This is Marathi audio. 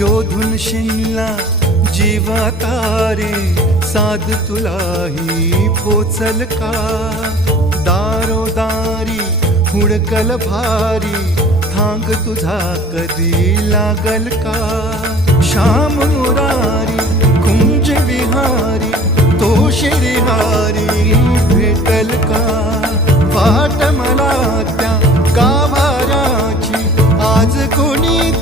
शोधून शिनला जीवा तारे, साध तुलाही पोचल का? दारोदारी हुडकल भारी, थांग तुझा कधी लागल का? श्याम मुरारी कुंज विहारी, तो शिरिहारी भेटल का? वाट मला त्या गाभाऱ्याची आज कोणी